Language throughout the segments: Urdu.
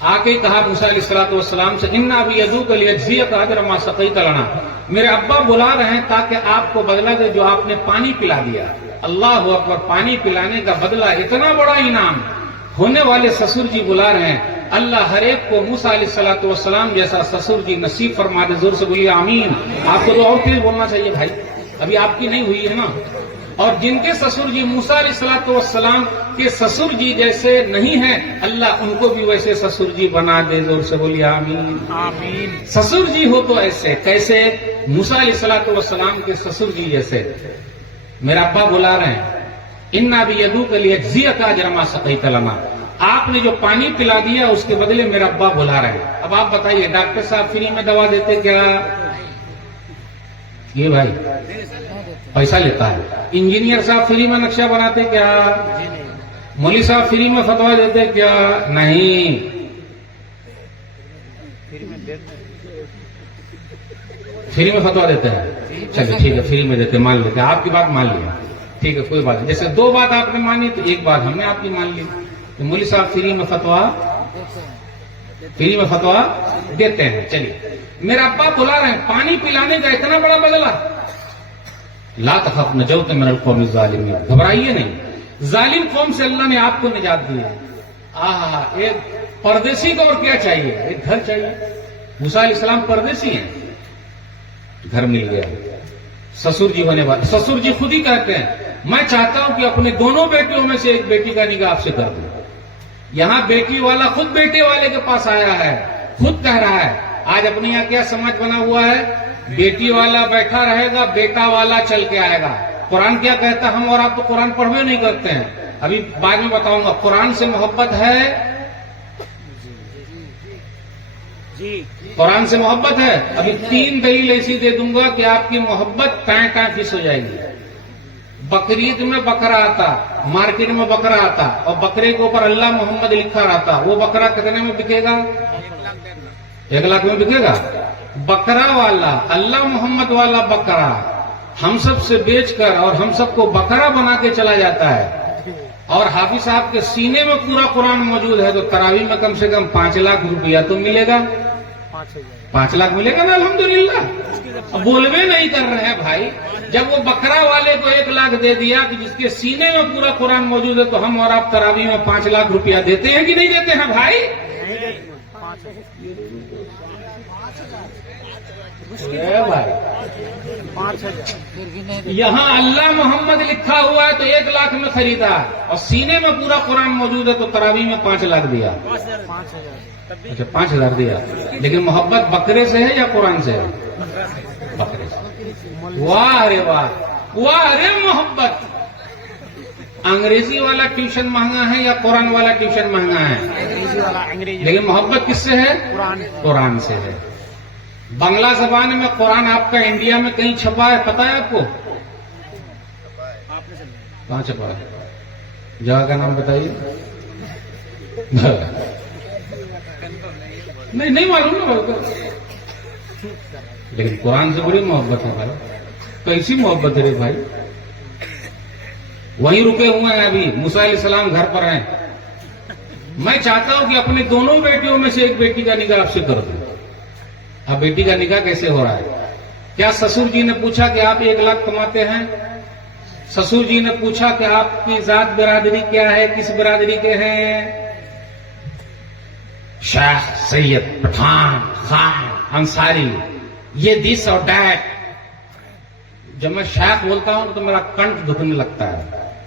آ کے کہا موسیٰ علیہ السلام سے اِنَّا بِيَدُوكَ لِيَجْزِيَكَ أَجْرَ مَا سَقَيْتَ لَنَا، میرے ابا بلا رہے ہیں تاکہ آپ کو بدلہ دے جو آپ نے پانی پلا دیا۔ اللہ اکبر، پانی پلانے کا بدلہ اتنا بڑا انعام، ہونے والے سسر جی بلا رہے ہیں۔ اللہ ہر ایک کو موسیٰ علیہ السلام جیسا سسر جی نصیب فرما دے، زور سے بولیے آمین۔ آپ کو تو اور تیز بولنا چاہیے بھائی، ابھی آپ کی نہیں ہوئی ہے نا۔ اور جن کے سسر جی موسیٰ علیہ السلام کے سسر جی جیسے نہیں ہیں، اللہ ان کو بھی ویسے سسر جی بنا دے، زور سے بولیے آمین آمین۔ سسر جی ہو تو ایسے کیسے؟ موسیٰ علیہ السلام کے سسر جی جیسے۔ میرا ابا بلا رہے ہیں اِنَّا بِيَدُوكَ لِيَجْزِيَكَ أَجْرَ مَا سَقَيْتَ لَنَا، آپ نے جو پانی پلا دیا اس کے بدلے میرا ابا بلا رہے ہیں۔ اب آپ بتائیے، ڈاکٹر صاحب فری میں دوا دیتے کیا؟ یہ بھائی پیسہ لیتا ہے۔ انجینئر صاحب فری میں نقشہ بناتے کیا؟ مولوی صاحب فری میں فتویٰ دیتے کیا؟ نہیں، فری میں فتویٰ دیتے ہیں۔ چلیے ٹھیک ہے، فری میں دیتے، مان لیتے، آپ کی بات مان لیا، ٹھیک ہے کوئی بات نہیں۔ جیسے دو بات آپ نے مانی تو ایک بات ہم نے آپ کی مان لی۔ تو مولوی صاحب فری میں فتویٰ دیتے ہیں۔ چلیے، میرا ابا بلا رہے ہیں، پانی پلانے کا اتنا بڑا بدلہ۔ لا تخف نجوت من القوم الظالمین، گھبرائیے نہیں، ظالم قوم سے اللہ نے آپ کو نجات دی ہے۔ ایک پردیسی کو اور کیا چاہیے؟ ایک گھر چاہیے۔ موسیٰ علیہ السلام پردیسی ہیں، گھر مل گیا۔ سسر جی ہونے والے سسر جی خود ہی کہتے ہیں میں چاہتا ہوں کہ اپنے دونوں بیٹیوں میں سے ایک بیٹی کا نکاح آپ سے کر دوں۔ یہاں بیٹی والا خود بیٹے والے کے پاس آیا ہے، خود کہہ رہا ہے۔ آج اپنے یہاں کیا سمجھ بنا ہوا ہے؟ بیٹی والا بیٹھا رہے گا، بیٹا والا چل کے آئے گا۔ قرآن کیا کہتا ہے؟ ہم اور آپ تو قرآن پڑھوے نہیں کرتے ہیں، ابھی بعد میں بتاؤں گا۔ قرآن سے محبت ہے؟ قرآن سے محبت ہے؟ ابھی 3 دلیل ایسی دے دوں گا کہ آپ کی محبت ٹائیں فیس ہو جائے گی۔ بقرعید میں بکرا آتا، مارکیٹ میں بکرا آتا اور بکرے کے اوپر اللہ محمد لکھا رہتا، وہ بکرا کتنے میں بکے گا؟ 1 لاکھ میں بکے گا۔ بکرا والا، اللہ محمد والا بکرا ہم سب سے بیچ کر اور ہم سب کو بکرا بنا کے چلا جاتا ہے، اور حافظ صاحب کے سینے میں پورا قرآن موجود ہے، تو تراویح میں کم سے کم 5 لاکھ روپیہ تو ملے گا۔ 5 لاکھ ملے گا نا الحمدللہ۔ بولوے نہیں کر رہے ہیں بھائی۔ جب وہ بکرا والے کو 1 لاکھ دے دیا کہ جس کے سینے میں پورا قرآن موجود ہے، تو ہم اور آپ تراویح میں 5 لاکھ روپیہ دیتے ہیں کہ نہیں دیتے ہیں بھائی؟ یہاں اللہ محمد لکھا ہوا ہے تو 1 لاکھ میں خریدا، اور سینے میں پورا قرآن موجود ہے تو تراویح میں 5 لاکھ دیا۔ اچھا 5000 دیا، لیکن محبت بکرے سے ہے یا قرآن سے ہے؟ بکرے سے۔ واہ رے واہ، واہ رے محبت۔ انگریزی والا ٹیوشن مہنگا ہے یا قرآن والا ٹیوشن مہنگا ہے؟ لیکن محبت کس سے ہے؟ قرآن سے ہے۔ بنگلہ زبان میں قرآن آپ کا انڈیا میں کہیں چھپا ہے پتا ہے آپ کو؟ کہاں چھپا ہے؟ جگہ کا نام بتائیے۔ نہیں معلوم نا، لیکن قرآن سے بڑی محبت ہے بھائی۔ کیسی محبت ہے بھائی؟ وہیں رکے ہوئے ہیں ابھی، موسیٰ علیہ السلام گھر پر ہیں۔ میں چاہتا ہوں کہ اپنے دونوں بیٹیوں میں سے ایک بیٹی کا نکاح آپ سے کر دوں۔ اب بیٹی کا نکاح کیسے ہو رہا ہے؟ کیا سسر جی نے پوچھا کہ آپ 1 لاکھ کماتے ہیں؟ سسر جی نے پوچھا کہ آپ کی ذات برادری کیا ہے، کس برادری کے ہیں؟ شیخ، سید، پٹھان، خان، انصاری، یہ دس اور دیٹ۔ جب میں شیخ بولتا ہوں تو میرا کنٹھ دکھنے لگتا ہے۔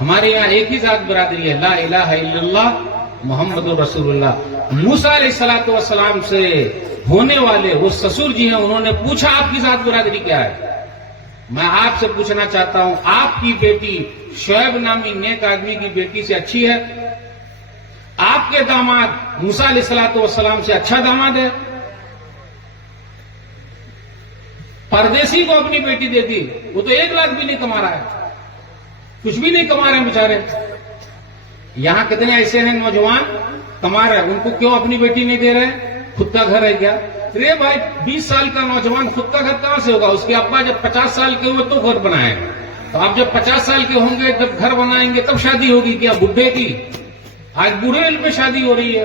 ہمارے یہاں ایک ہی ذات برادری ہے، لا الہ الا اللہ محمد رسول اللہ۔ موسیٰ علیہ السلام سے ہونے والے وہ سسر جی ہیں، انہوں نے پوچھا آپ کی ذات برادری کیا ہے؟ میں آپ سے پوچھنا چاہتا ہوں، آپ کی بیٹی شعیب نامی نیک آدمی کی بیٹی سے اچھی ہے؟ آپ کے داماد موسیٰ علیہ السلام سے اچھا داماد ہے؟ پردیسی کو اپنی بیٹی دے دی، وہ تو 1 لاکھ بھی نہیں کما رہا ہے، کچھ بھی نہیں کما رہے ہیں بیچارے۔ یہاں کتنے ایسے ہیں نوجوان کما رہے ہیں، ان کو کیوں اپنی بیٹی نہیں دے رہے؟ خود کا گھر ہے کیا؟ رے بھائی 20 سال کا نوجوان خود کا گھر کہاں سے ہوگا؟ اس کے ابا جب 50 سال کے ہوئے تو گھر بنائے، تو آپ جب 50 سال کے ہوں گے جب گھر بنائیں گے تب شادی ہوگی کیا بڈھے کی؟ آج بوڑھے پہ شادی ہو رہی ہے۔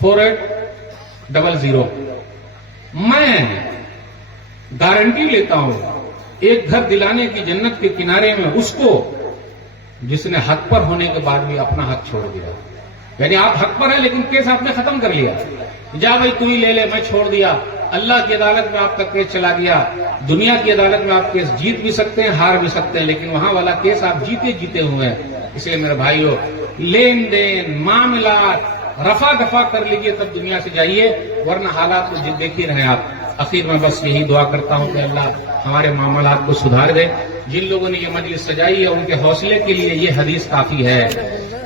4800। میں گارنٹی لیتا ہوں ایک گھر دلانے کی جنت کے کنارے میں اس کو جس نے حق پر ہونے کے بعد بھی اپنا حق چھوڑ دیا. یعنی آپ حق پر ہیں لیکن کیس آپ نے ختم کر لیا. جا بھائی تو ہی لے لے، میں چھوڑ دیا. اللہ کی عدالت میں آپ کا کیس چلا گیا. دنیا کی عدالت میں آپ کیس جیت بھی سکتے ہیں، ہار بھی سکتے ہیں، لیکن وہاں والا کیس آپ جیتے ہوئے ہیں. اس لیے میرے بھائیو، لین دین معاملات رفع دفع کر لیجئے تب دنیا سے جائیے، ورنہ حالات کو دیکھ ہی رہے آپ. اخیر میں بس یہی دعا کرتا ہوں کہ اللہ ہمارے معاملات کو سدھار دے. جن لوگوں نے یہ مجلس سجائی ہے ان کے حوصلے کے لیے یہ حدیث کافی ہے.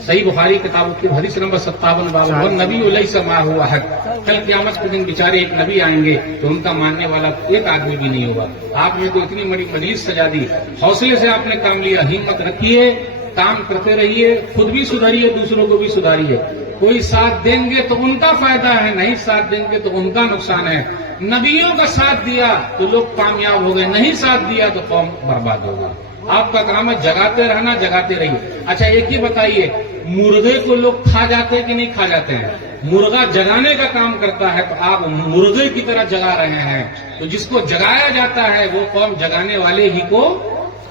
صحیح بخاری کتاب کی حدیث نمبر 57 نبی لیس معہ احد. کل قیامت کے دن بیچارے ایک نبی آئیں گے تو ان کا ماننے والا ایک آدمی بھی نہیں ہوگا. آپ نے تو اتنی بڑی مجلس سجا دی، حوصلے سے آپ نے کام لیا. ہمت رکھیے، کام کرتے رہیے، خود بھی سدھریے، دوسروں کو بھی سدھاریے. کوئی ساتھ دیں گے تو ان کا فائدہ ہے، نہیں ساتھ دیں گے تو ان کا نقصان ہے. نبیوں کا ساتھ دیا تو لوگ کامیاب ہو گئے، نہیں ساتھ دیا تو قوم برباد ہو گئی. آپ کا کام ہے جگاتے رہنا، جگاتے رہیے. اچھا ایک ہی بتائیے، مرغے کو لوگ کھا جاتے ہیں کہ نہیں کھا جاتے ہیں؟ مرغا جگانے کا کام کرتا ہے تو آپ مرغے کی طرح جگا رہے ہیں. تو جس کو جگایا جاتا ہے وہ قوم جگانے والے ہی کو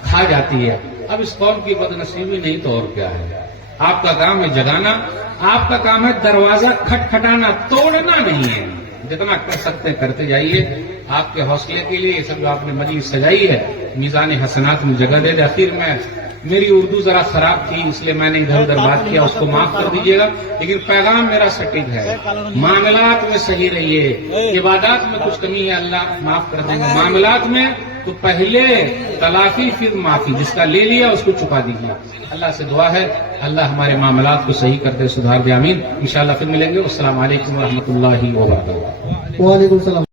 کھا جاتی ہے. اب اس قوم کی بدنصیبی نہیں تو اور کیا ہے. آپ کا کام ہے جگانا، آپ کا کام ہے دروازہ کھٹکھٹانا، توڑنا نہیں ہے. جتنا کر سکتے ہیں کرتے جائیے. آپ کے حوصلے کے لیے یہ سب جو آپ نے مجلس سجائی ہے میزان حسنات میں جگہ دے دے. آخر میں میری اردو ذرا خراب تھی اس لیے میں نے ادھر ادھر بات کیا، اس کو معاف کر دیجیے گا. لیکن پیغام میرا سٹیک ہے. معاملات میں صحیح رہیے. عبادات میں کچھ کمی ہے اللہ معاف کر دیں گے. معاملات میں تو پہلے تلافی پھر معافی، جس کا لے لیا اس کو چکا دیجیے. اللہ سے دعا ہے اللہ ہمارے معاملات کو صحیح کر دے، سدھار دے. آمین. انشاءاللہ پھر ملیں گے. السلام علیکم ورحمۃ اللہ وبرکاتہ. وعلیکم السلام.